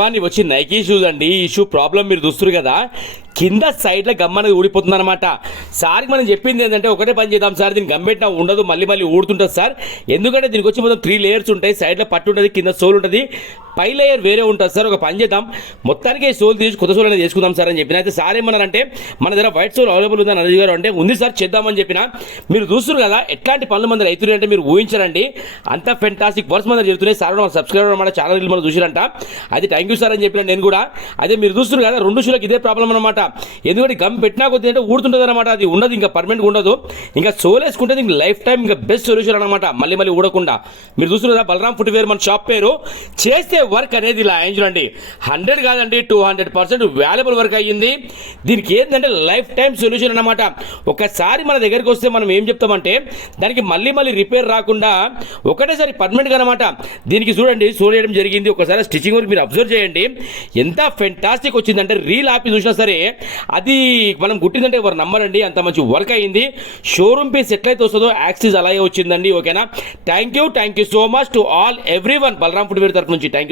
వాడిని వచ్చి Nike shoes అండి. ఈ షూ ప్రాబ్లం మీరు చూస్తారు కదా, కింద సైడ్లో గమ్ అనేది ఊడిపోతుంది అనమాట. సార్కి మనం చెప్పింది ఏంటంటే ఒకటే పని చేద్దాం సార్, దీన్ని గమ్ పెట్టినా ఉండదు, మళ్ళీ ఊడుతుంటుంది సార్. ఎందుకంటే దీనికి వచ్చి మొత్తం 3 లేయర్స్ ఉంటాయి. సైడ్లో పట్టు ఉంటుంది, కింద సోల్ ఉంటుంది, పై లేయర్ వేరే ఉంటుంది సార్. ఒక పని చేద్దాం, మొత్తానికి సోల్ తీసి కొత్త సోల్ అనేది చేసుకుందాం సార్ అని చెప్పిన. అయితే సార్ ఏమన్నారంటే మన దగ్గర వైట్ సోల్ అవైలబుల్ ఉందని అజయ్ గారు అంటే ఉంది సార్, చేద్దామని చెప్పిన. మీరు చూస్తున్నారు కదా ఎట్లాంటి పనులు మన రైతులు అంటే మీరు ఊహించారండి. అంత ఫెంటాస్టిక్ వర్క్స్ మన దగ్గర జరుగుతున్నాయి. సార్ మన సబ్స్క్రైబర్ అనమాట, ఛానల్ మనం చూసిరంట. అయితే థ్యాంక్ యూ సార్ అని చెప్పిన నేను కూడా. అదే మీరు చూస్తున్నారు కదా 2 షూలకు ఇదే ప్రాబ్లం అనమాట. ఎందుకంటే గమ్ పెట్టినా కొద్ది అంటే ఊడుతుంటుంది అనమాట. అది ఉండదు, ఇంకా పర్మనెంట్ ఉండదు. ఇంకా సోల్ వేసుకుంటే ఇంకా లైఫ్ టైం ఇంకా బెస్ట్ సొల్యూషన్ అనమాట, మళ్ళీ ఊడకుండా. మీరు చూస్తున్నారు కదా బలరాం ఫుట్వేర్ మన షాప్ పేరు. చేస్తే వర్క్ అనేది ఇలా చూడండి, 100 కాదండి 200% వాల్యుబుల్ వర్క్ అయ్యింది. దీనికి ఏంటంటే లైఫ్ టైం సొల్యూషన్ అనమాట. ఒకసారి మన దగ్గరికి వస్తే మనం ఏం చెప్తామంటే దానికి మళ్ళీ రిపేర్ రాకుండా ఒకటేసారి పర్మనెంట్గా అనమాట. దీనికి చూడండి సోల్ వేయడం జరిగింది. ఒకసారి స్టిచ్చింగ్ వర్క్ మీరు అబ్జర్వ్ చేయండి, ఎంత ఫెంటాస్టిక్ వచ్చిందంటే రీల్ ఆపి చూసినా సరే అది మనం కుట్టిందంటే ఎవరు నమ్మరండి, అంత మంచి వర్క్ అయ్యింది. షోరూమ్ పీస్ ఎట్లయితే వస్తుందో యాక్సిస్ అలాగే వచ్చిందండి. ఓకేనా, thank you so much to all everyone Balaram footwear తరఫు నుంచి థ్యాంక్ యూ.